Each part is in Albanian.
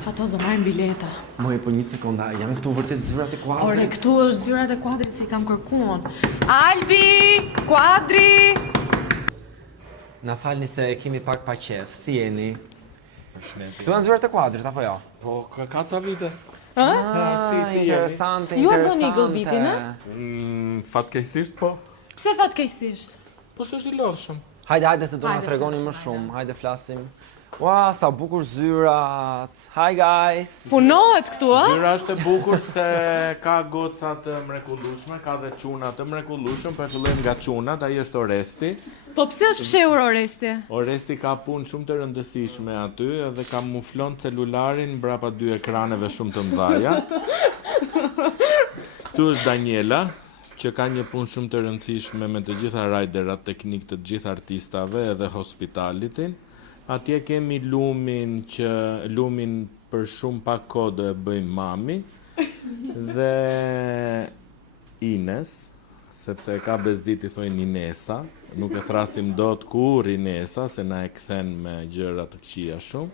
Fatos do marrim bileta. Moj, po një sekonda, jam këtu vërtet zyrat e kuadrit? Ore, këtu është zyrat e kuadrit si kam kërkuar. Albi! Kuadri! Na falni se kemi pak pa qef, si jeni? Këtu janë zyrat e kuadrit, apo jo? Po, ka ca vite. Si, interesante, Ju e bëni gëllbitin, a? Fatkeqësisht, po. Pse fatkeqësisht? Po s'është i lodhshëm. Hajde se do na tregoni më shumë, hajde flasim. Ua, sa bukur zyrat. Hi guys. Punohet këtu, a? Zyra është e bukur se ka goca të mrekullueshme, ka dhe çuna të mrekullueshëm, po fillojmë nga çunat, ai është Oresti. Po pse është fshehur Oresti? Oresti ka punë shumë të rëndësishme aty edhe ka muflon celularin mbrapa dy ekraneve shumë të mëdha. Këtu është Daniela, që ka një punë shumë të rëndësishme me të gjitha rajderat teknik të gjithë artistave edhe hospitalitin. Atje kemi Lumin për shumë pak kohë do e bëjmë mami dhe Ines, sepse e ka bezdit i thojnë Inesa, nuk e thrasim dot kur Inesa, se na e kthen me gjëra të këqija shumë.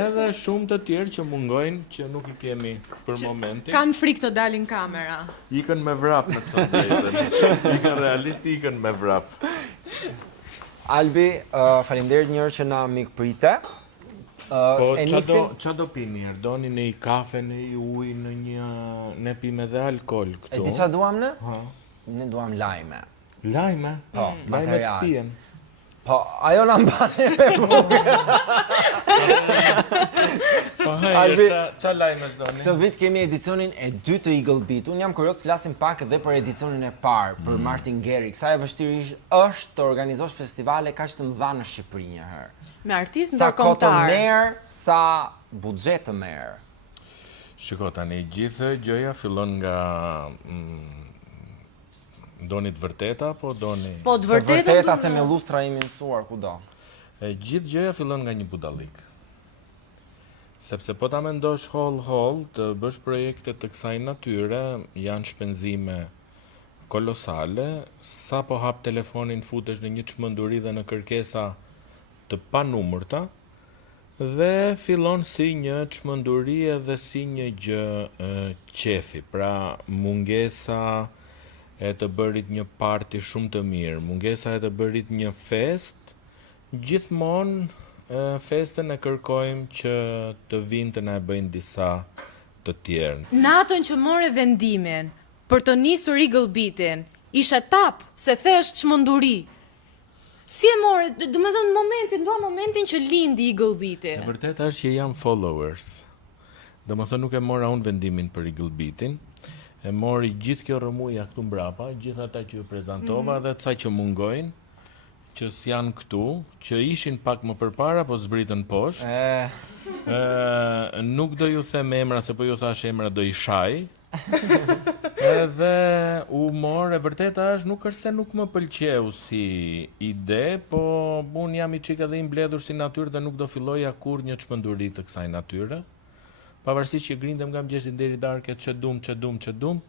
Edhe shumë të tjerë që mungojnë që nuk i kemi për momentin. Kanë frikë të dalin kamera. Ikën me vrap në këtë drejtën. Ikën realisht ikën me vrap. Albi, faleminderit njërë që na mikprite. Po, qa do pini njerë? Doni në i kafe, në i uj, në një... Ne pime dhe alkohol këtu. E di qa duam ne? Ha. Ne duam lajme. Lajme? Po, Lajme të spijen. Po, ajo na mbane me buke. Po, hajde, qa lajme është doni? Këtë vit kemi edicionin e 2 të Eagle Beat. Unë jam kurios të flasim pak edhe për edicionin e parë, për Martin Garrix. Sa e vështirë është të organizosh festivale kaq të mëdha në Shqipëri një herë. Me artist Sa kohë të ndërkombëtar. merr, sa buxhet të merr. Shiko, tani gjithë gjëja fillon nga... Doni të vërteta, po doni... Po të Të vërteta vërteta se me lustra jemi mësuar kudo. Gjithë gjëja fillon nga një budallik. Sepse po ta mendosh holl të bësh projekte të kësaj natyre, janë shpenzime kolosale, sa po hap telefonin futesh në një çmenduri dhe në kërkesa të panumërta, dhe fillon si një çmenduri edhe si një gjë qefi, pra mungesa e të bërit një party shumë të mirë, mungesa e të bërit një fest, gjithmonë festën e kërkojmë që të vinë të na e bëjnë disa të tjerë. Natën që more vendimin për të nisur Eagle Beatin, ishe tap se thesh çmenduri. Si e more, do me thënë momentin që lindi Eagle Beati. E vërteta është që jam followers. Do më thënë nuk e mora unë vendimin për Eagle Beatin, e mori gjithë kjo rëmuja këtu mbrapa, gjithë ata që ju prezantova dhe ca që mungojnë, që s'janë këtu, që ishin pak më përpara, po zbritën poshtë. Nuk do ju them emra, se po ju thash emra do i shaj. Edhe u mor, e vërteta është nuk është se nuk më pëlqeu si ide, po unë jam i çik edhe i mbledhur si natyrë dhe nuk do filloja kur një çmenduri të kësaj natyre. Pavarësisht që grindem nga mëngjesi deri darkë që dum.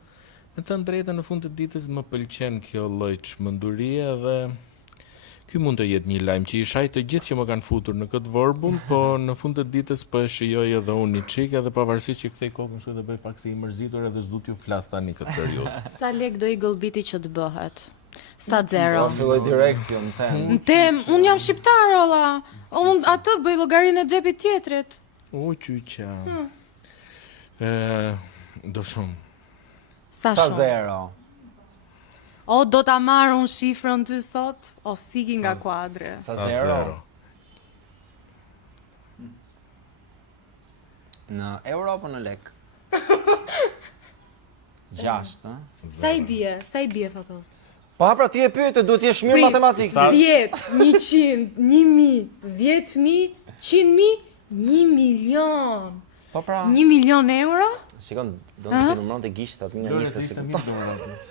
Me të drejtën në fund të ditës më pëlqen kjo lloj çmendurie dhe ky mund të jetë një lajm që i shaj të gjithë që më kanë futur në këtë vorbull, po në fund të ditës po e shijoj edhe unë një çik edhe pavarësisht që kthej kokën kështu dhe bëj pak si i mërzitur edhe s'du t'ju flas tani këtë periudhë. Sa lek do Eagle Beati që të bëhet? Sa zero? Po filloj direkt jo në temë. Në temë, unë jam shqiptar, olla. Unë atë bëj llogarinë e xhepit tjetrit. U qyqa. Do shumë. Sa Sa shumë? zero. O, do ta marrë unë shifrën ty sot, o siki nga kuadri. Sa zero. Në euro apo në lek? 6, ha? Sa i bie, Fatos? Po pra ti e pyete, duhet t'jesh mirë matematikë. 10, 100, 1000, 10.000, 100.000, 1 milion. Po pra. 1 milion euro? Shikon, do të të numëron të gishtat nga 20 sekundë.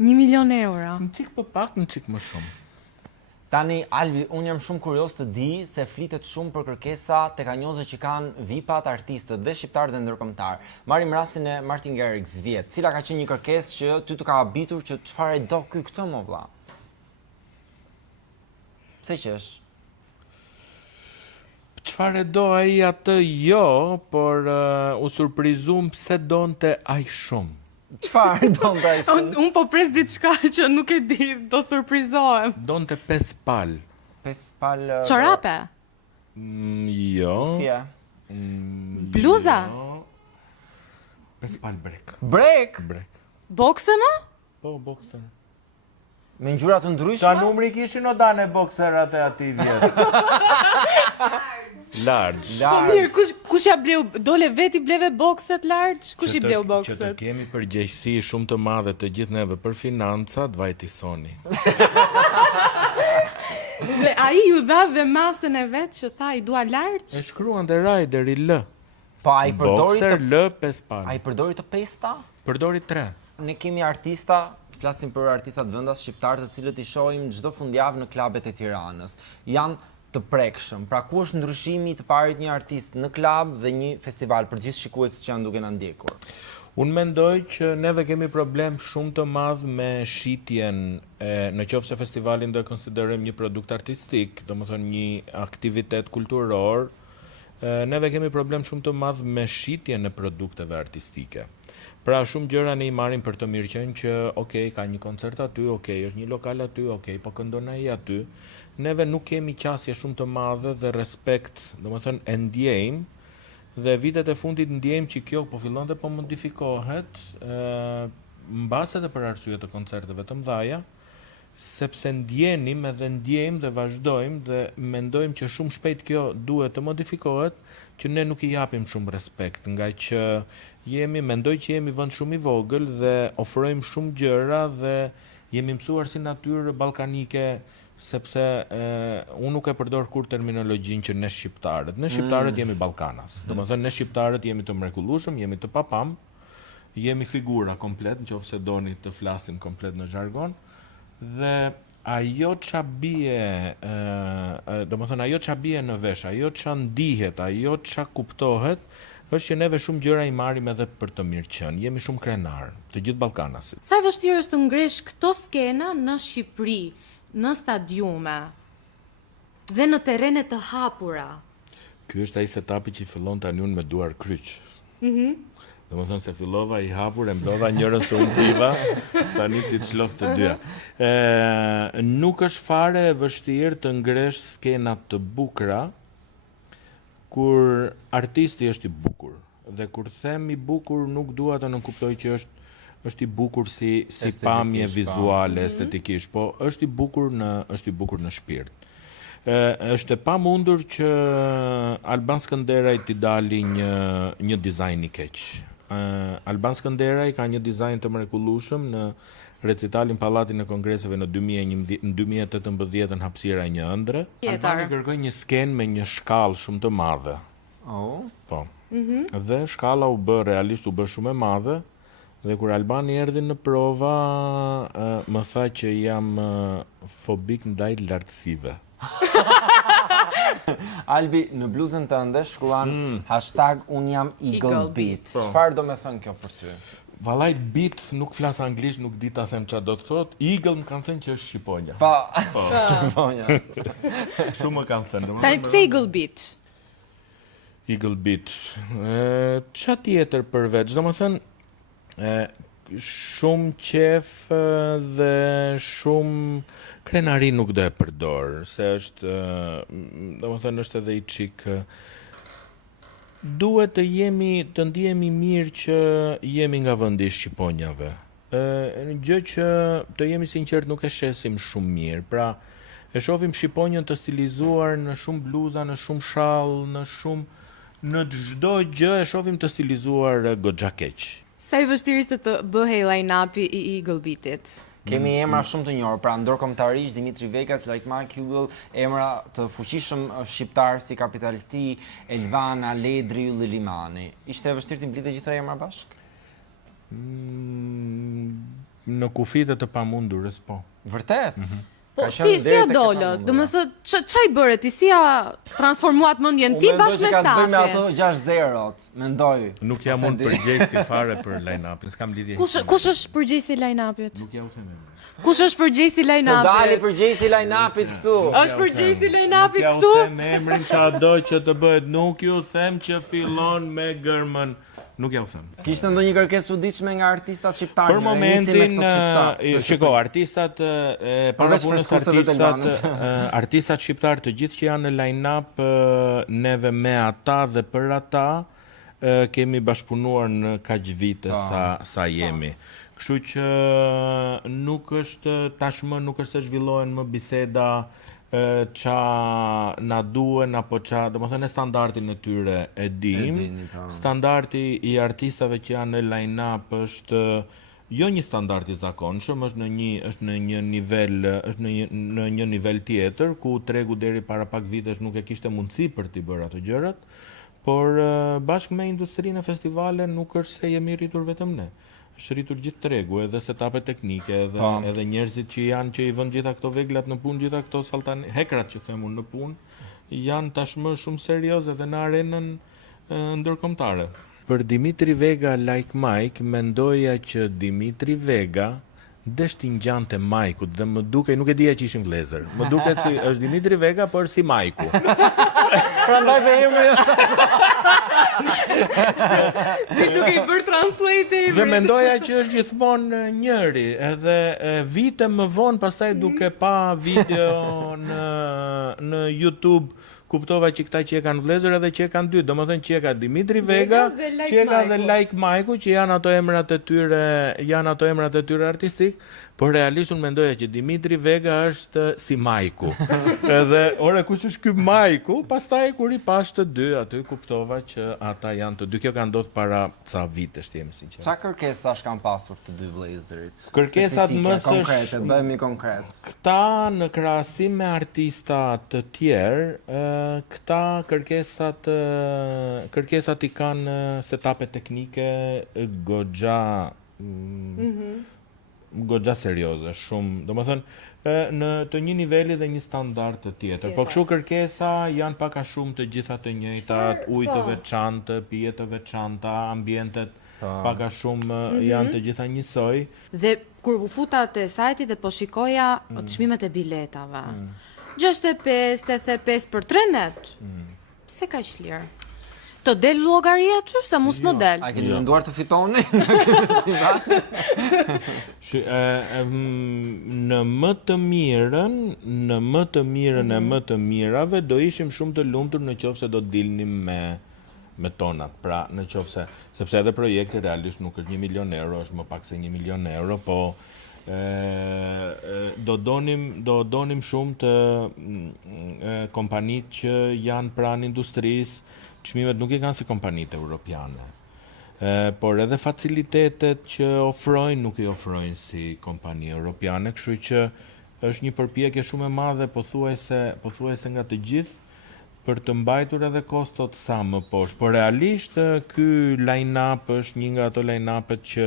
1 milion euro. Në qik për pak, në qik më shumë. Tani, Albi, unë jam shumë kurios të di se flitet shumë për kërkesa tek njerëzit që kanë VIP-at, artistët dhe shqiptarë dhe ndërkombëtar. Marrim rastin e Martin Garrix vjet. Cila ka qenë një kërkesë që ty të ka habitur që çfarë do ky këtë më vlla? Pse qesh? Çfarë do ai atë jo, por u surprizum pse donte aq shumë. Çfarë donte ai shumë? Unë po pres diçka që nuk e di, do surprizohem. Donte 5 pal. 5 palë. Çorape? Jo. Fje. Bluza? Jo. 5 pal brek. Brek? Brek. Bokse më? Po, boxer. Me ngjyra të ndryshme? Qa numri kishin o dane bokserat e ati vjetë? Large. Po mirë, kush ja bleu, dole veti bleve bokset large? Kush i bleu Që të bokset? kemi përgjegjësi shumë të madhe të gjithë neve për financat, vajtisoni. Dhe ai ju dha dhe masën e vet që tha i dua large? E shkruan te Rider i L. Po ai përdori Boxer të L 5 pal. ai përdori të pesta? Përdori 3. Ne kemi artista, flasim për artistat vendas shqiptar të cilët i shohim çdo fundjavë në klubet e Tiranës. Janë të prekshëm. Pra ku është ndryshimi të parit një artist në klub dhe një festival për gjithë shikuesit që janë duke na ndjekur? Unë mendoj që neve kemi problem shumë të madh me shitjen në qoftë se festivalin do e konsiderojmë një produkt artistik, domethënë një aktivitet kulturor, neve kemi problem shumë të madh me shitjen e produkteve artistike. Pra shumë gjëra ne i marrim për të mirëqenë që okay, ka një koncert aty, okay, është një lokal aty, okay, po këndon ai aty. Neve nuk kemi qasje shumë të madhe dhe respekt, domethënë e ndjejmë. Dhe vitet e fundit ndjejmë që kjo po fillon dhe po modifikohet, mbase edhe për arsye të koncerteve të mëdha, sepse ndjenim edhe ndjejmë dhe vazhdojmë dhe mendojmë që shumë shpejt kjo duhet të modifikohet, që ne nuk i japim shumë respekt, nga që mendoj që jemi vend shumë i vogël dhe ofrojmë shumë gjëra dhe jemi mësuar si natyrë ballkanike, sepse unë nuk e përdor kur terminologjinë që ne shqiptarët. Ne shqiptarët jemi Ballkanas. Domethënë ne shqiptarët jemi të mrekullueshëm, jemi të papam, jemi figura komplet, nëse doni të flasim komplet në jargon. Dhe ajo ç'a bie, domethënë ajo ç'a bie në vesh, ajo ç'a ndihet, ajo ç'a kuptohet, është që neve shumë gjëra i marrim edhe për të mirëqenë. Jemi shumë krenar, të gjithë Ballkanasit. Sa e vështirë është të ngresh këto skena në Shqipëri, në stadiume dhe në terrene të hapura? Ky është ai setupi që fillon tani unë me duar kryq. Domethënë se fillova i hapur e mblodha njërën se unë piva, tani ti çlof të dyja. Nuk është fare e vështirë të ngresh skenat të bukura kur artisti është i bukur. Dhe kur them i bukur nuk dua të nënkuptoj që është i bukur si pamje vizuale, estetikisht, po është i bukur në shpirt. Është e pamundur që Alban Skënderaj t'i dali një dizajn i keq. Alban Skënderaj ka një dizajn të mrekullueshëm në recitalin Pallatin e Kongreseve në 2018 në hapësira e një ëndre. Albani kërkoi një skenë me një shkallë shumë të madhe. Oh. Po. Dhe shkalla u bë realisht shumë e madhe. Dhe kur Albani erdhi në prova, më tha që jam fobik ndaj lartësive. Albi, në bluzën tënde shkruan hashtag unë jam Eagle Beat. Çfarë do me thënë kjo për ty? Vallaj beat nuk flas anglisht, nuk di ta them çfarë do të thot. Eagle më kanë thënë që është shqiponja. Po, shqiponja. Shumë më kanë thënë. Tani pse Eagle Beat? Eagle Beat. Ç'a tjetër përveç, domethënë shumë qef dhe shumë krenari nuk do e përdor, se është, domethënë është edhe i çik. Duhet të ndihemi mirë që jemi nga vendi i shqiponjave. Gjë që të jemi sinqert nuk e shesim shumë mirë. Pra, e shohim shqiponjën të stilizuar në shumë bluza, në shumë shall, në çdo gjë e shohim të stilizuar goxha keq. Sa i vështirë ishte të bëhej line-upi i Eagle Beatit? Kemi emra shumë të njohur, pra ndërkombëtarisht Dimitri Vegas, like Mike Hugel, emra të fuqishëm shqiptar si Capital T, Elvana, Ledri, Lilimani. Ishte e vështirë të mblidhe gjitha emra bashk? Në kufitet të pamundurës, po. Vërtet? Po Ka si qenë si deri ja tek dolo? ata Do më thë, ç'ai bëre ti, si ja transformuat mendjen ti bashkë me Unë mendoj që ka të bëjë me ato stafin? 6-0-t, mendoj. Nuk jam unë përgjegjësi fare për line-upin, s'kam lidhje. Kush është përgjegjësi line-upit? Nuk ja u them. Kush është përgjegjësi Të dali line-upit? përgjegjësi line-upit këtu. Është përgjegjësi line-upit Ja u këtu? them emrin çado që të bëhet, nuk ju them që fillon me gërmën. Nuk ja u them. Kishte ndonjë kërkesë çuditshme nga artistat shqiptarë? Për ne nisim me momentin, këto shqiptar, shiko, artistat, para Përveç punës freskusave të artistat, Elbanës. artistat shqiptar të gjithë që janë në line-up, neve me ata dhe për ata, kemi bashkëpunuar në kaq vite sa jemi. Kështu që nuk është tashmë nuk është se zhvillohen më biseda qa na duhen apo qa, domethënë standardin e tyre e dim. dini, po. Standardi i artistave që janë në line-up është jo një standard i zakonshëm, është në një nivel tjetër ku tregu deri para pak vitesh nuk e kishte mundësi për t'i bërë ato gjërat, por bashkë me industrinë e festivale nuk është se jemi rritur vetëm ne. Është rritur gjithë tregu, edhe setapet teknike, edhe njerëzit që i vënë gjitha këto veglat në punë, gjitha këto hekrat që themun në punë, janë tashmë shumë serioze edhe në arenën ndërkombëtare. Për Dimitri Vega Like Mike, mendoja që Dimitri Vega desh t'i ngjante Majkut dhe më duke, nuk e dija që ishin vlezër. Më duket si është Dimitri Vega, por si Majku. Prandaj me emri. Ti duke i bërë translate e Dhe mendoja që është gjithmonë njëri, edhe vite më vonë pastaj duke pa video në YouTube kuptova që këta që e kanë vlezër edhe që e kanë dy, domethënë që e ka Dimitri Vega, që e ka dhe Like Majku, që janë ato emrat e tyre artistik, por realisht unë mendoja që Dimitri Vega është si Majku. Edhe ore kush është ky Majku? Pastaj kur i pash të dy aty kuptova që ata janë të dy. Kjo ka ndodhur para ca vitesh, të jem sinqert. Çfarë kërkesash kanë pasur të dy vëllezërit? Kërkesat më së konkrete, bëhemi konkret. Këta në krahasim me artista të tjerë, këta kërkesat i kanë setape teknike goxha serioze, shumë, domethënë në të një niveli dhe një standard të tjetër. Po kështu kërkesa janë pak a shumë të gjitha të njëjtat, ujë të veçantë, pije të veçanta, ambientet pak a shumë janë të gjitha njësoj. Dhe kur u futa te sajti dhe po shikoja çmimet e biletave. 65, 85 për 3 net. Pse kaq lirë? Të del llogaria aty sa mos më del. A keni menduar të fitoni? Në më të mirën e më të mirave do ishim shumë të lumtur në qoftë se do dilnim me tonat. Pra, në qoftë sepse edhe projekti realisht nuk është 1 milion euro, është më pak se 1 milion euro, po do donim shumë të kompanitë që janë pranë industrisë. Çmimet nuk i kanë si kompanitë europiane, por edhe facilitetet që ofrojnë nuk i ofrojnë si kompani europiane, kështu që është një përpjekje shumë e madhe pothuajse nga të gjithë për të mbajtur edhe kostot sa më poshtë. Por realisht ky line-up është një nga ato line-upet që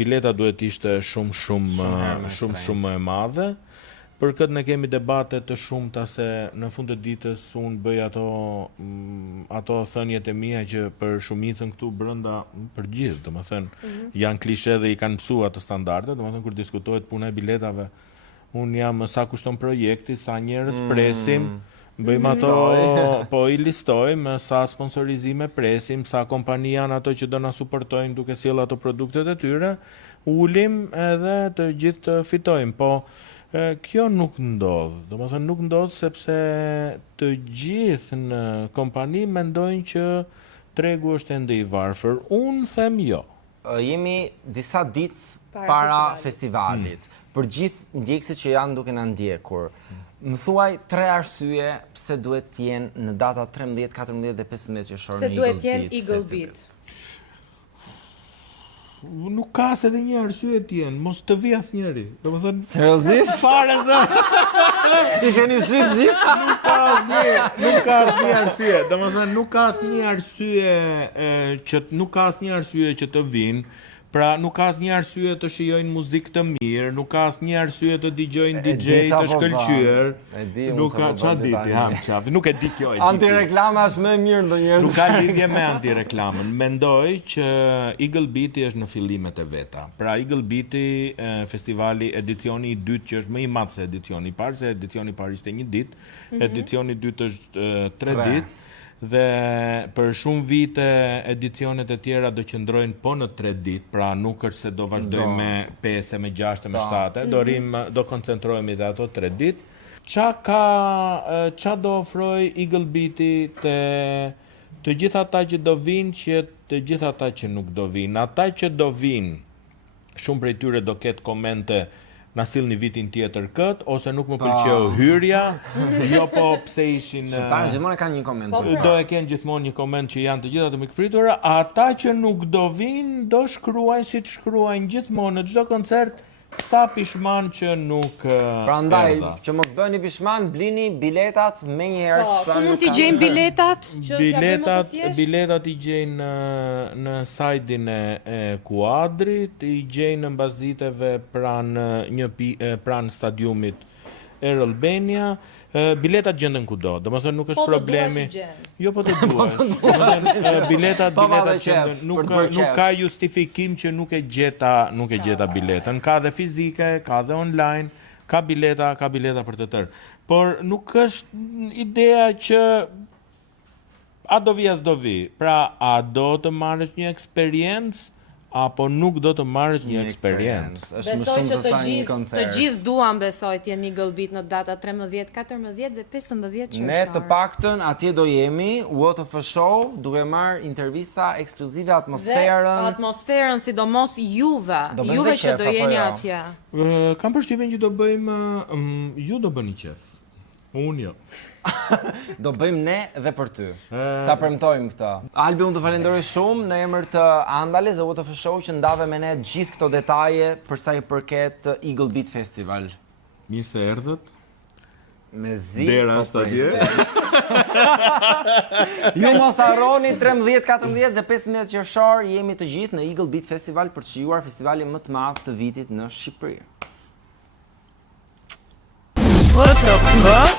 bileta duhet ishte shumë e madhe. Për këtë ne kemi debate të shumta se në fund të ditës unë bëj ato thënjet e mia që për shumicën këtu brenda për gjithë, domethënë janë klishe dhe i kanë mësuar ato standarde, domethënë kur diskutohet puna e biletave, unë jam sa kushton projekti, sa njerëz presim, bëjmë ato, po i listojmë sa sponsorizime presim, sa kompani janë ato që do na suportojnë duke sjellë ato produktet e tyre, ulim edhe të gjithë të fitojmë, po kjo nuk ndodh. Domethënë nuk ndodh sepse të gjithë në kompani mendojnë që tregu është ende i varfër. Unë them jo. Jemi disa ditë para festivalit. Për gjithë ndjekësit që janë duke na ndjekur, më thuaj 3 arsye pse duhet të jenë në data 13, 14 dhe 15 qershor në Eagle Beat. Pse duhet të jenë Eagle Beat? Nuk ka se dhe një arsye t'jenë, mos të vi asnjëri. Domethënë seriozisht? Fare se I keni shit gjithë? nuk ka asnjë arsye. Domethënë nuk ka asnjë arsye që të vinë, Pra nuk ka asnjë arsye të shijojnë muzikë të mirë, nuk ka asnjë arsye të dëgjojnë DJ të shkëlqyer. Nuk ka çfarë diti, qafi. Nuk e di kjo e di. Antireklama është më e mirë ndonjëherë. Nuk ka lidhje me antireklamën. Mendoj që Eagle Beati është në fillimet e veta. Pra Eagle Beati, festivali edicioni i dytë që është më i madh se edicioni i parë, se edicioni i parë ishte 1 ditë, edicioni i dytë është 3 ditë. Dhe për shumë vite edicionet e tjera do qëndrojnë po në 3 ditë, pra nuk është se do vazhdojmë me 5, me 6, me 7, do koncentrohemi dhe ato 3 ditë. Qa do ofroj Eagle Beati të gjitha ata që do vinë, që të gjitha ata që nuk do vinë. Ata që do vinë, shumë prej tyre do ketë komente na sillni vitin tjetër kët, ose nuk më pëlqeu hyrja, jo po pse ishin... Shqiptarët gjithmonë kanë një koment. Do e kenë gjithmonë një koment që janë të gjitha të mikëpritura, ata që nuk do vinë, do shkruajnë si të shkruajnë gjithmonë në çdo koncert, sa pishman që nuk Prandaj, që mos bëni pishman, blini biletat menjëherë sa mund t'i gjejmë biletat që biletat i gjejnë në sajtin e Kuadrit, i gjejnë në mbasditeve pranë stadiumit Air Albania. Biletat gjenden kudo, domethënë nuk është problemi. Jo po të duash. Biletat gjenden, nuk ka justifikim që nuk e gjeta biletën. Ka dhe fizike, ka dhe online, ka bileta për të tërë. Por nuk është ideja që a do vi as do vi. Pra, a do të marrësh një eksperiencë apo nuk do të marrësh një eksperiencë. Besoj që të gjithë duan besoj të jenë Eagle Beat në data 13, 14 dhe 15 qershor. Ne të paktën atje do jemi, What of a Show, duke marrë intervista ekskluzive, atmosferën, sidomos juve që do jeni atje. Kam përshtypjen që do bëjmë, ju do bëni qef. Unë jo. Do bëjmë ne dhe për ty. Ta premtojmë këtë. Albi, unë të falenderoj shumë në emër të Andales dhe What of a Show që ndave me ne gjithë këto detaje për sa i përket Eagle Beat Festival. Mirë se erdhët. Me zi. Dera është atje. Ju mos harroni 13, 14 dhe 15 qershor jemi të gjithë në Eagle Beat Festival për të shijuar festivalin më të madh të vitit në Shqipëri. What the fuck?